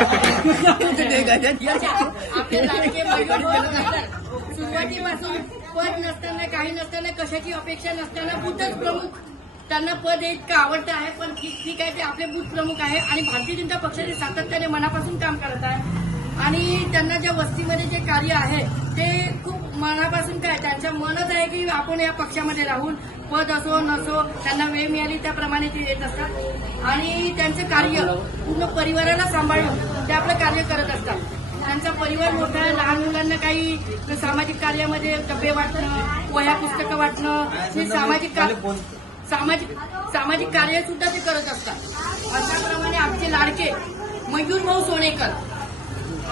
सुरुवातीपासून पद नसताना काही नसताना कशाची अपेक्षा नसताना बुद्धच प्रमुख. त्यांना पद इतकं आवडतं आहे पण ठीक आहे ते आपले बुथ प्रमुख आहे. आणि भारतीय जनता पक्षाचे सातत्याने मनापासून काम करत आहे. आणि त्यांना ज्या वस्तीमध्ये जे कार्य आहे ते खूप मनापासून काय त्यांच्या मनच आहे की आपण या पक्षामध्ये राहून पद असो नसो त्यांना वेळ मिळाली त्याप्रमाणे ते येत असतात. आणि त्यांचं कार्य पूर्ण परिवाराला सांभाळून ते आपलं कार्य करत असतात. त्यांचा परिवार मोठा आहे लहान मुलांना काही सामाजिक कार्यामध्ये डबे वाटणं वह्या पुस्तकं वाटणं हे सामाजिक कार्य सामाजिक सामाजिक कार्य सुद्धा ते करत असतात. अशाप्रमाणे आमचे लाडके मयूर भाऊ सोनेकर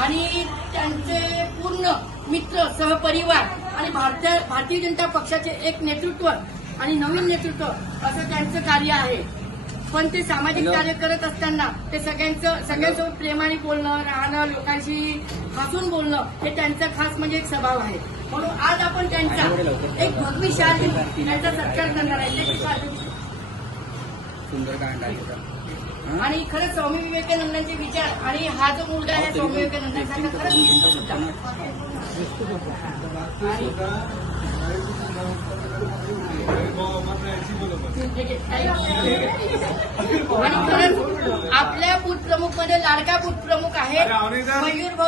आणि त्यांचे पूर्ण मित्र सहपरिवार आणि भारतीय भारतीय जनता पक्षाचे एक नेतृत्व आणि नवीन नेतृत्व असं त्यांचं कार्य आहे. पण ते सामाजिक कार्य करत असताना ते सगळ्यांचं सगळ्यांसोबत प्रेमाने बोलणं राहणं लोकांशी हसून बोलणं हे त्यांचा खास म्हणजे एक स्वभाव आहे. म्हणून आज आपण त्यांचा एक भगवी शाल त्यांचा सत्कार करणार आहे. देऊ. सुंदरकांड आहे आणि खरंच स्वामी विवेकानंदांचे विचार आणि हा जो मुलगा आहे स्वामी विवेकानंदांचा खरंच सुद्धा आणि खरंच आपल्या बूथ प्रमुखमध्ये लाडका बूथ प्रमुख आहे मयूर भाऊ